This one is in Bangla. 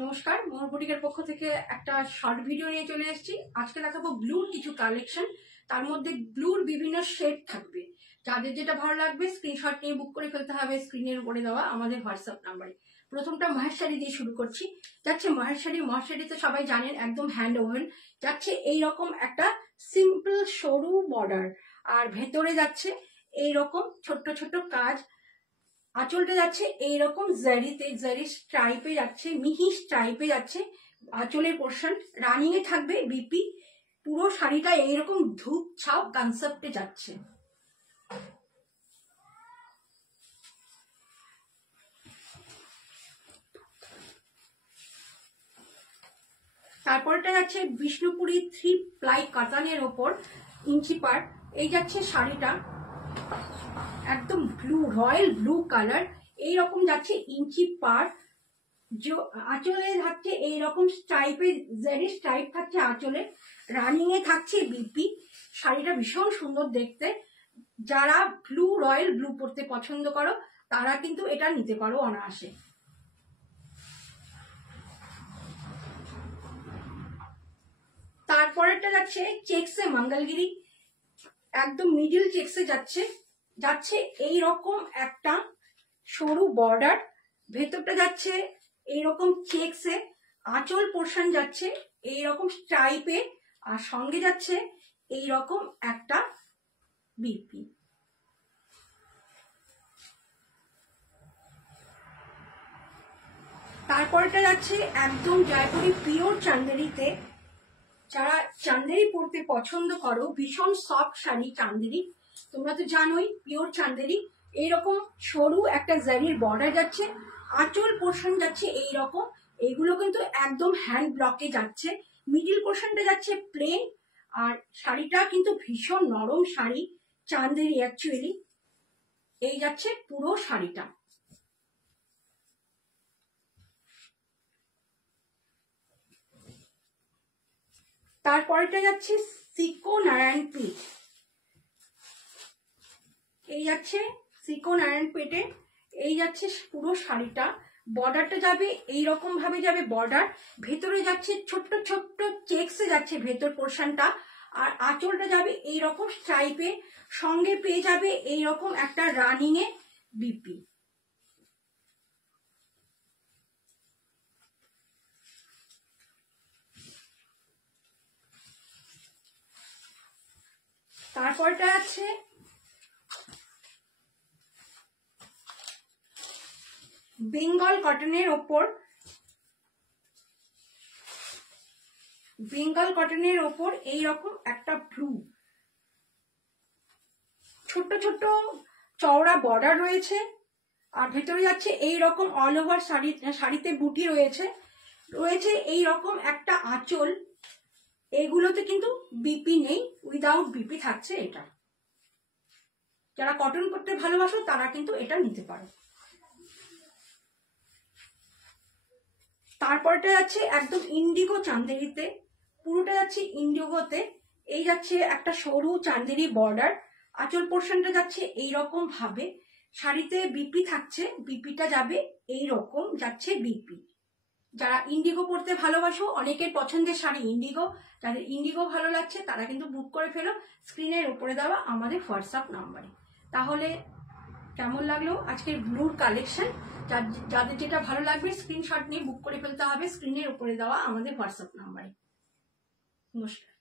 নমস্কার, মোর বুটিকের পক্ষ থেকে একটা শর্ট ভিডিও নিয়ে চলে এসেছি। আজকে দেখাবো ব্লুর কিছু কালেকশন। তার মধ্যে ব্লুর বিভিন্ন শেড থাকবে। যাদের যেটা ভালো লাগবে স্ক্রিনশট নিয়ে বুক করে ফেলতে হবে স্ক্রিনের উপরে দেওয়া আমাদের হোয়াটসঅ্যাপ নাম্বারে। প্রথমটা মহেশ্বরী দিয়ে শুরু করছি। যাচ্ছে মহেশ্বরী তো সবাই জানেন, একদম হ্যান্ড ওভেন। যাচ্ছে এইরকম একটা সিম্পল সরু বর্ডার, আর ভেতরে যাচ্ছে এইরকম ছোট্ট ছোট্ট কাজ। আঁচলটা যাচ্ছে এইরকম জারি স্ট্রাইপে যাচ্ছে, মিহি স্ট্রাইপে যাচ্ছে আঁচলের পোর্শন। রানিং এ থাকবে বিপি। পুরো শাড়িটা এইরকম ধূপ ছাপ কনসেপ্টে যাচ্ছে। তারপরটা যাচ্ছে বিষ্ণুপুরি 3 প্লাই কাতানের ওপর ইঞ্চি পার। এই যাচ্ছে শাড়িটা একদম ব্লু, রয়্যাল ব্লু কালার। এইরকম যাচ্ছে ইঞ্চি পার। আঁচলে থাকছে এইরকম স্ট্রাইপের জারি স্ট্রাইপ থাকছে আঁচলে। রানিং এ থাকছে বিপি। শাড়িটা ভীষণ সুন্দর দেখতে। যারা ব্লু, রয়্যাল ব্লু পরতে পছন্দ করো তারা কিন্তু এটা নিতে পারো অনায়াসে। তারপরেরটা যাচ্ছে চেক্সে মঙ্গলগিরি, একদম মিডিল চেক্সে যাচ্ছে এইরকম একটা সরু বর্ডার। ভেতরটা যাচ্ছে এইরকম চেক্সে, আঁচল পোর্শন যাচ্ছে এইরকম স্ট্রাইপে, আর সঙ্গে যাচ্ছে এইরকম একটা বিপি। তারপরটা যাচ্ছে একদম জয়পুরি পিওর চান্দেরিতে। যারা চান্দেরি পরতে পছন্দ করো, ভীষণ সফট শাড়ি চান্দেরি, তোমরা তো জানোই পিওর চান্দেরি। এইরকম সরু একটা জারির বর্ডার যাচ্ছে, আঁচল পোর্শন যাচ্ছে এইরকম। এইগুলো কিন্তু একদম হ্যান্ড ব্লকে যাচ্ছে। মিডিল পোর্শনটা যাচ্ছে প্লেন, আর শাড়িটা কিন্তু ভীষণ নরম শাড়ি চান্দেরি অ্যাকচুয়ালি। এই যাচ্ছে পুরো শাড়িটা। তারপরেটা যাচ্ছে সিকো নারায়ণপীঠ। এই যাচ্ছে সিকো নারায়ণপীঠে। এই যাচ্ছে পুরো শাড়িটা। বর্ডারটা যাবে এইরকম ভাবে যাবে বর্ডার। ভেতরে যাচ্ছে ছোট্ট ছোট্ট চেক্সে যাচ্ছে ভেতর পোর্শনটা, আর আঁচলটা যাবে এইরকম স্ট্রাইপে। সঙ্গে পেয়ে যাবে এইরকম একটা রানিং এ বিপি। তারপরটা আছে বেঙ্গল কটনের ওপর, এইরকম একটা ব্লু ছোট্ট ছোট্ট চওড়া বর্ডার রয়েছে, আর ভেতরে যাচ্ছে এইরকম অল ওভার শাড়িতে বুটি রয়েছে এইরকম একটা আঁচল। এগুলোতে কিন্তু বিপি নেই, উইদাউট বিপি থাকছে এটা। যারা কটন করতে ভালোবাসো তারা কিন্তু এটা নিতে পারো। তারপরটা যাচ্ছে একদম ইন্ডিগো চান্দেরিতে, পুরোটা যাচ্ছে ইন্ডিগোতে। এই যাচ্ছে একটা সরু চান্দেরি বর্ডার, আঁচল পোর্শনটা যাচ্ছে এইরকম ভাবে। শাড়িতে বিপি থাকছে, বিপিটা যাবে এইরকম যাচ্ছে বিপি। যারা ইন্ডিগো পরতে ভালোবাসো, অনেকের পছন্দের শাড়ি ইন্ডিগো, যাদের ইন্ডিগো ভালো লাগছে তারা কিন্তু বুক করে ফেলো স্ক্রিনের উপরে দেওয়া আমাদের হোয়াটসঅ্যাপ নাম্বারে। তাহলে কেমন লাগলো আজকের ব্লুর কালেকশন? যাদের যেটা ভালো লাগবে স্ক্রিনশট নিয়ে বুক করে ফেলতে হবে স্ক্রিনের উপরে দেওয়া আমাদের হোয়াটসঅ্যাপ নাম্বারে। নমস্কার।